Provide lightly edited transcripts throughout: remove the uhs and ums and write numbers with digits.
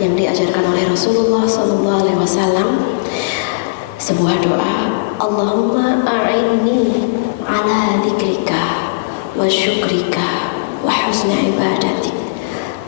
yang diajarkan oleh Rasulullah SAW, sebuah doa, Allahumma a'inni ala dzikrika wa syukrika wa husni ibadatik.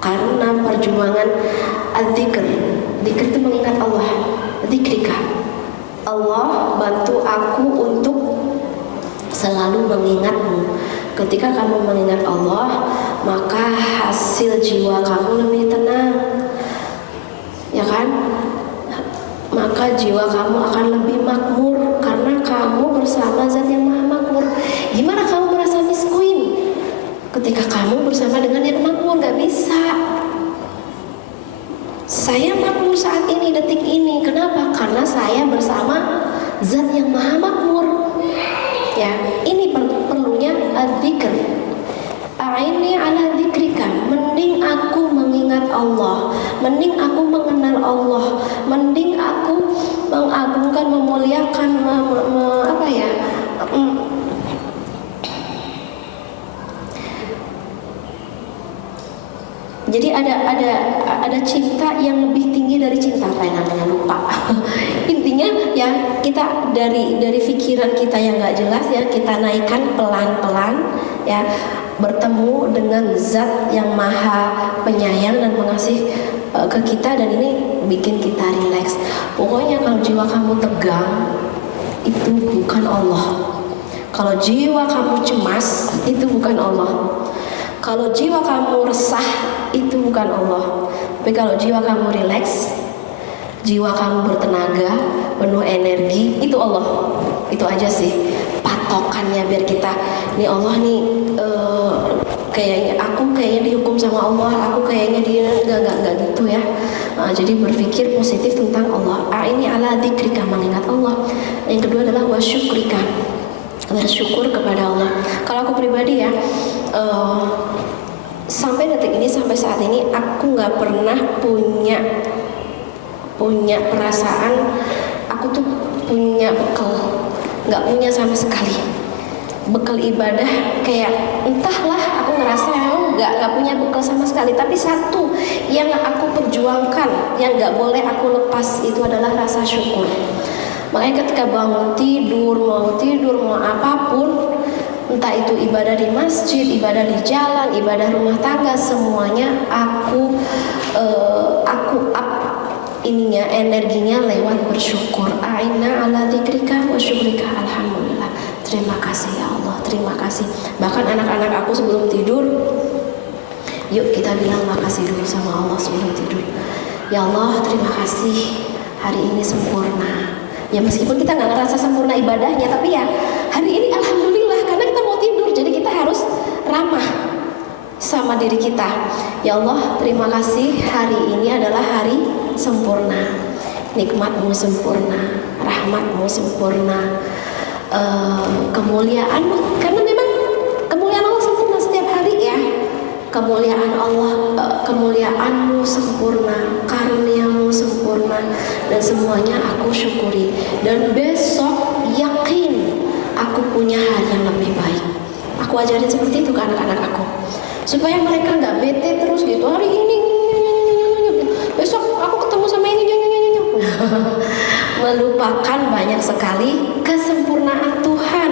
Karena perjuangan adzikr, dzikir itu mengingat Allah, dzikrika, Allah bantu aku untuk selalu mengingatmu. Ketika kamu mengingat Allah, maka hasil jiwa kamu lebih tenang, ya kan? Maka jiwa kamu akan lebih makmur karena kamu bersama Zat yang Maha Makmur. Gimana kamu merasa miskin ketika kamu bersama dengan yang makmur? Gak bisa. Saya makmur saat ini, detik ini. Kenapa? Karena saya bersama Zat yang Maha Makmur. Ya, ini perlunya adzikr. A'inni ala dzikrika, mending aku mengingat Allah, mending aku mengenal Allah, mending aku mengagungkan, memuliakan, apa ya? Jadi ada cinta yang lebih tinggi dari cinta, apa yang namanya, lupa. Intinya ya, kita dari pikiran kita yang nggak jelas ya, kita naikkan pelan-pelan ya, bertemu dengan Zat yang Maha Penyayang dan Pengasih ke kita, dan ini bikin kita rileks. Pokoknya kalau jiwa kamu tegang, itu bukan Allah. Kalau jiwa kamu cemas, itu bukan Allah. Kalau jiwa kamu resah, itu bukan Allah. Tapi kalau jiwa kamu rileks, jiwa kamu bertenaga, penuh energi, itu Allah. Itu aja sih patokannya, biar kita, nih Allah nih, kayaknya dihukum sama Allah, aku kayaknya dia enggak gitu ya. Jadi berpikir positif tentang Allah. Ini ala dzikrika, mengingat Allah. Yang kedua adalah wa syukrika, bersyukur kepada Allah. Kalau aku pribadi ya, sampai detik ini, sampai saat ini, aku nggak pernah punya perasaan aku tuh punya bekal. Nggak punya sama sekali bekal ibadah. Kayak entahlah, aku ngerasa nggak punya bekal sama sekali. Tapi satu yang aku perjuangkan, yang nggak boleh aku lepas, itu adalah rasa syukur. Makanya ketika bangun tidur, mau apapun, entah itu ibadah di masjid, ibadah di jalan, ibadah rumah tangga, semuanya aku up ininya, energinya lewat bersyukur. A'inna ala dzikrika wa syukrika, alhamdulillah. Terima kasih ya Allah, terima kasih. Bahkan anak-anak aku sebelum tidur, yuk kita bilang makasih dulu sama Allah sebelum tidur. Ya Allah, terima kasih hari ini sempurna. Ya meskipun kita nggak ngerasa sempurna ibadahnya, tapi ya hari ini alhamdulillah, karena kita mau tidur, jadi kita harus ramah sama diri kita. Ya Allah, terima kasih hari ini adalah hari sempurna, nikmatmu sempurna, rahmatmu sempurna, kemuliaanmu, karena memang kemuliaan Allah sempurna setiap hari ya. Kemuliaan Allah, kemuliaanmu sempurna, karuniamu sempurna, dan semuanya aku syukuri. Dan besok yakin aku punya hari yang lebih baik. Aku ajarin seperti itu ke anak-anak aku, supaya mereka nggak bete terus gitu. Hari ini besok aku ketemu sama ini melupakan banyak sekali kesempurnaan Tuhan,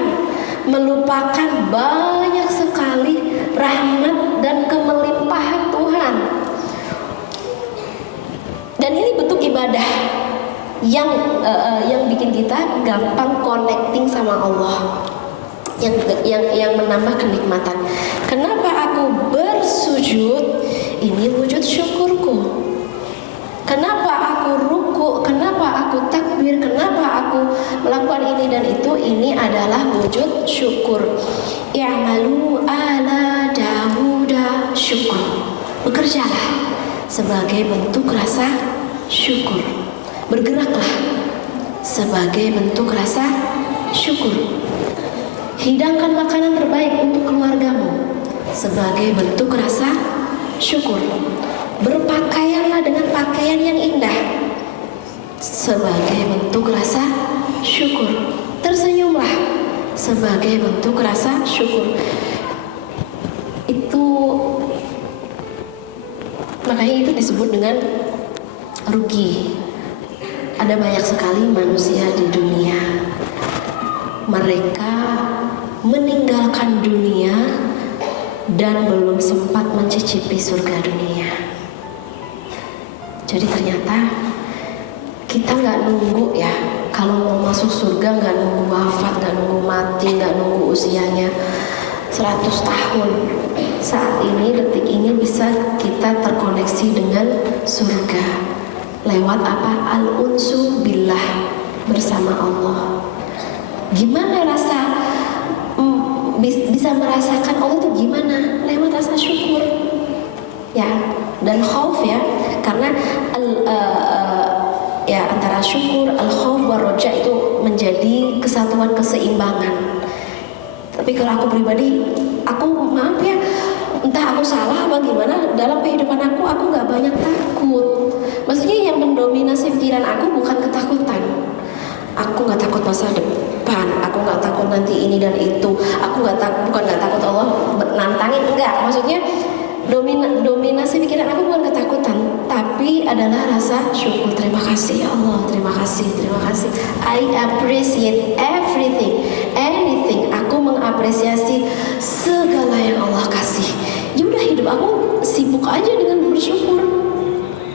melupakan banyak sekali rahmat dan kemelimpahan Tuhan. Dan ini bentuk ibadah yang bikin kita gampang connecting sama Allah, yang menambah kenikmatan. Kenapa aku bersujud? Ini wujud syukurku. Kenapa aku ruku? Kenapa aku takbir? Kenapa aku melakukan ini dan itu? Ini adalah wujud syukur. I'malu ala Dawuda syukur. Bekerjalah sebagai bentuk rasa syukur. Bergeraklah sebagai bentuk rasa syukur. Hidangkan makanan terbaik untuk keluargamu sebagai bentuk rasa syukur. Berpakaianlah dengan pakaian yang indah sebagai bentuk rasa syukur. Tersenyumlah sebagai bentuk rasa syukur. Itu makanya itu disebut dengan rugi. Ada banyak sekali manusia di dunia, mereka meninggalkan dunia dan belum sempat mencicipi surga dunia. Jadi ternyata kita nggak nunggu ya, kalau mau masuk surga nggak nunggu wafat, nggak nunggu mati, nggak nunggu usianya 100 tahun. Saat ini, detik ini bisa kita terkoneksi dengan surga. Lewat apa? Al-unsu billah, bersama Allah. Gimana rasa bisa merasakan Allah itu gimana? Lewat rasa syukur. Ya, dan khauf ya. Karena ya antara syukur, al-khauf wa roja itu menjadi kesatuan keseimbangan. Tapi kalau aku pribadi, aku maaf ya, entah aku salah apa gimana, dalam kehidupan aku nggak banyak takut. Maksudnya yang mendominasi pikiran aku bukan ketakutan. Aku nggak takut masa depan, aku nggak takut nanti ini dan itu. Aku bukan nggak takut Allah nantangin, enggak. Maksudnya dominasi pikiran aku bukan ketakutan, tapi adalah rasa syukur. Terima kasih ya Allah, terima kasih. I appreciate everything, anything. Aku mengapresiasi segala yang Allah kasih. Ya udah, hidup aku sibuk aja dengan bersyukur.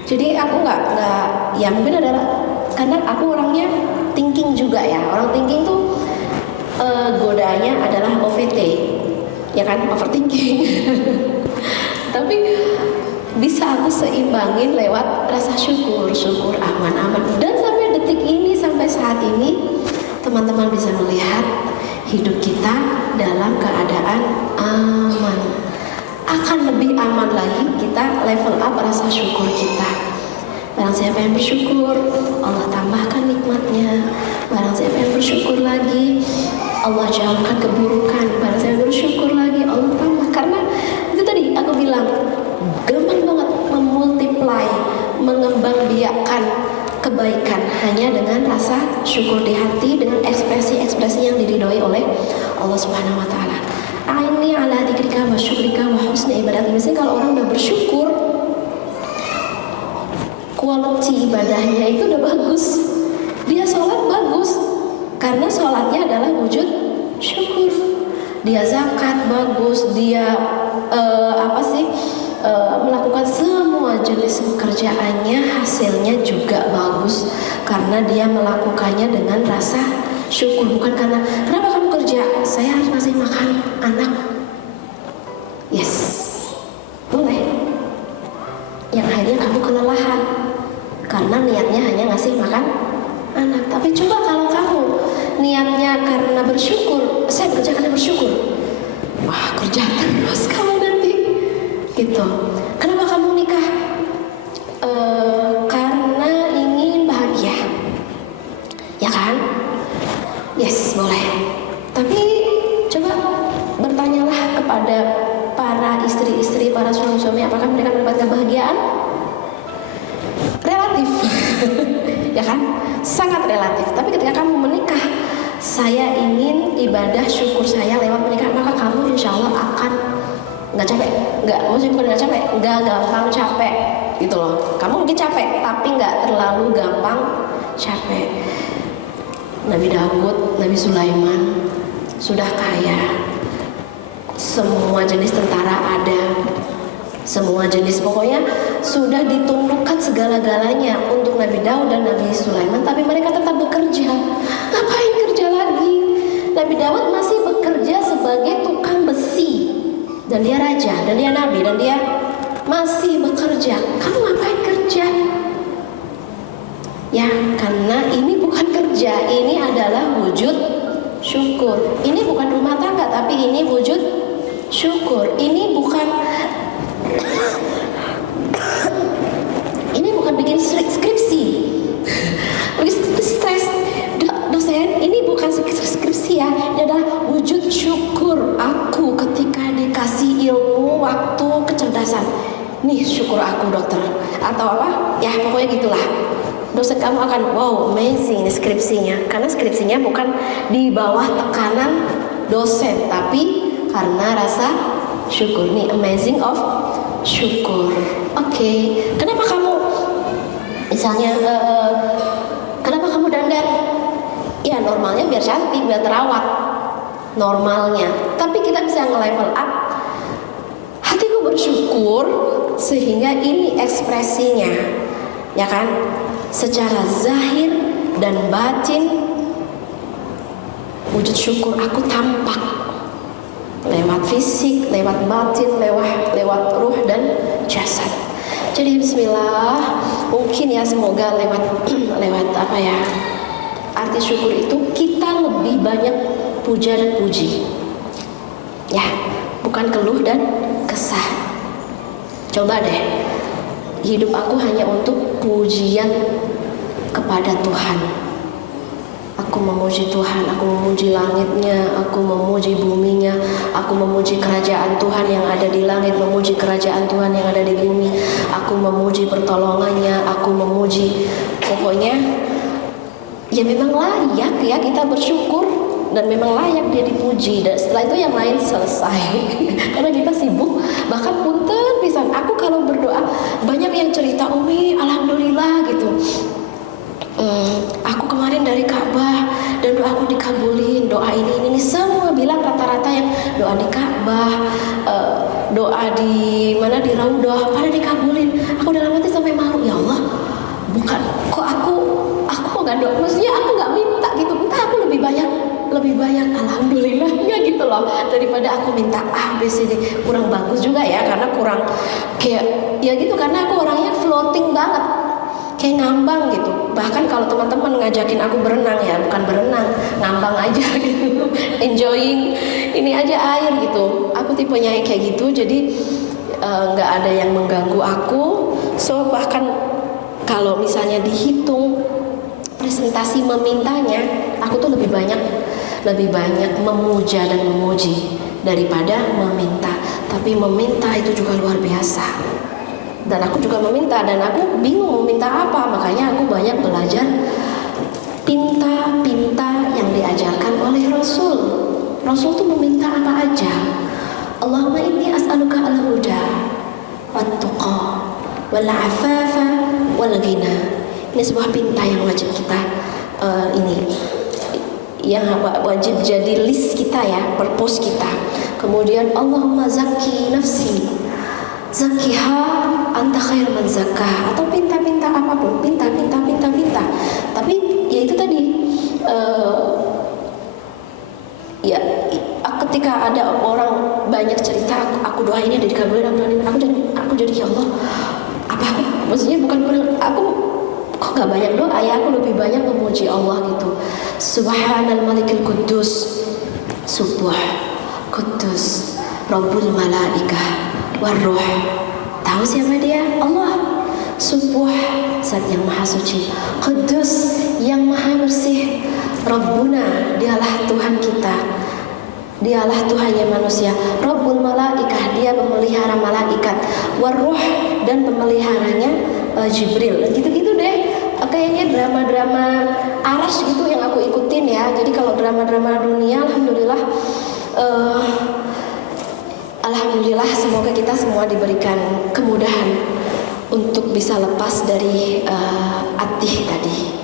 Jadi aku nggak ya mungkin adalah karena aku orangnya thinking juga ya. Orang thinking tuh godaannya adalah OVT, ya kan, overthinking. Tapi bisa aku seimbangin lewat rasa syukur, aman. Dan sampai detik ini, sampai saat ini, teman-teman bisa melihat hidup kita dalam keadaan aman. Akan lebih aman lagi kita level up rasa syukur kita. Barang siapa yang bersyukur, Allah tambahkan nikmatnya. Barang siapa yang bersyukur lagi, Allah jauhkan keburukan. Barang siapa yang bersyukur lagi, Allah tambah. Karena itu tadi aku bilang, gampang banget memultiply, mengembangbiakkan kebaikan hanya dengan rasa syukur di hati, dengan ekspresi-ekspresi yang diridhoi oleh Allah Subhanahu wa taala. Aini ala dzikrika wa syukrika wa husni ibadatik. Biasanya kalau orang udah bersyukur, quality ibadahnya itu udah bagus. Dia sholat bagus karena sholatnya adalah wujud syukur. Dia zakat bagus, dia melakukan semua jenis pekerjaannya, hasilnya juga bagus karena dia melakukannya dengan rasa syukur. Bukan karena kenapa kamu kerja, saya harus ngasih makan anak. Yes, boleh. Yang akhirnya kamu kelelahan karena niatnya hanya ngasih makan anak. Tapi coba kalau kamu niatnya karena bersyukur, saya bekerja karena bersyukur, wah kerja terus kamu nanti gitu. Kenapa kamu nikah? Karena ingin bahagia, ya kan? Yes, boleh. Tapi coba bertanyalah kepada para istri-istri, para suami-suami, apakah mereka mendapatkan kebahagiaan? Relatif. Ya kan? Sangat relatif. Tapi ketika kamu menikah, saya ingin ibadah syukur saya lewat menikah, maka kamu insya Allah akan nggak capek. Maksudnya bukan nggak capek, nggak gampang capek gitu loh. Kamu mungkin capek, tapi nggak terlalu gampang capek. Nabi Daud, Nabi Sulaiman sudah kaya, semua jenis tentara ada, semua jenis, pokoknya sudah ditundukkan segala-galanya untuk Nabi Daud dan Nabi Sulaiman, tapi mereka tetap bekerja. Ngapain kerja lagi? Nabi Daud masih bekerja sebagai tukang besi, dan dia raja, dan dia nabi, dan dia masih bekerja. Kamu ngapain kerja? Ya, karena ini bukan kerja, ini adalah wujud syukur. Ini bukan rumah tangga, tapi ini wujud syukur. Ini bukan bikin skripsi, bikin stres dosen. Ini bukan skripsi ya, ini adalah wujud syukur aku ketika dikasih ilmu, waktu, kecerdasan. Nih syukur aku dokter, atau apa ya, pokoknya gitulah. Dosen kamu akan wow, amazing ini skripsinya, karena skripsinya bukan di bawah tekanan dosen, tapi karena rasa syukur. Nih amazing of syukur. Oke. Kenapa kamu Misalnya, kenapa kamu dandan? Ya normalnya biar cantik, biar terawat, normalnya. Tapi kita bisa nge-level up. Hatiku bersyukur sehingga ini ekspresinya, ya kan? Secara zahir dan batin, wujud syukur aku tampak lewat fisik, lewat batin, lewat ruh dan jasad. Jadi bismillah, mungkin ya semoga lewat apa ya, arti syukur itu kita lebih banyak puja dan puji, ya, bukan keluh dan kesah. Coba deh, hidup aku hanya untuk pujian kepada Tuhan. Aku memuji Tuhan, aku memuji langitnya, aku memuji buminya, aku memuji kerajaan Tuhan yang ada di langit, memuji kerajaan Tuhan yang ada di bumi, aku memuji pertolongannya, aku memuji, pokoknya ya memang layak ya kita bersyukur dan memang layak dia dipuji. Dan setelah itu yang lain selesai karena kita sibuk. Bahkan punten pisan, aku kalau berdoa banyak yang cerita, Umi alhamdulillah gitu, aku kemarin dari Ka'bah dan doaku dikabulin, doa ini semua bilang rata-rata yang doa di Ka'bah, doa di mana di Raudhah pada dikabulin. Aku dalam hati sampai malu, ya Allah, bukan kok aku nggak doa, maksudnya aku nggak minta gitu, entah aku lebih banyak alhamdulillahnya gitu loh daripada aku minta A B C D. Kurang bagus juga ya, karena kurang kayak ya gitu, karena aku orangnya floating banget, kayak ngambang gitu. Bahkan kalau teman-teman ngajakin aku berenang, ya bukan berenang, ngambang aja gitu, enjoying ini aja air gitu. Aku tipenya yang kayak gitu, jadi nggak ada yang mengganggu aku. So bahkan kalau misalnya dihitung presentasi memintanya, aku tuh lebih banyak memuja dan memuji daripada meminta. Tapi meminta itu juga luar biasa. Dan aku juga meminta, dan aku bingung mau minta apa. Makanya aku banyak belajar pinta-pinta yang diajarkan oleh Rasul. Rasul tuh meminta apa aja. Allahumma inni as'aluka al-huda wat-tuqa wal-afafa wal-ghina. Ini sebuah pinta yang wajib kita yang wajib jadi list kita ya, purpose kita. Kemudian Allahumma zakki nafsi zakkiha anta khair man zakkah, atau pinta-pinta apapun, pinta. Tapi ya itu tadi, ya ketika ada orang banyak cerita, aku doa ini ada dikabulin, aku jadi ya Allah, apa aku, maksudnya bukan aku kok gak banyak doa ya, aku lebih banyak memuji Allah gitu. Subhanal malikil quddus, subuh quddus Rabbul malaikah warruh. Tahu siapa dia? Allah. Subuh, zat yang maha suci. Quddus, yang maha bersih. Rabbuna, dialah Tuhan kita, dialah Tuhannya manusia. Rabbul malaikah, dia pemelihara malaikat. Warruh, dan pemeliharanya Jibril. Gitu-gitu deh. Kayaknya drama-drama Arash gitu yang aku ikutin ya. Jadi kalau drama-drama dunia, alhamdulillah semoga kita semua diberikan kemudahan untuk bisa lepas dari atih tadi.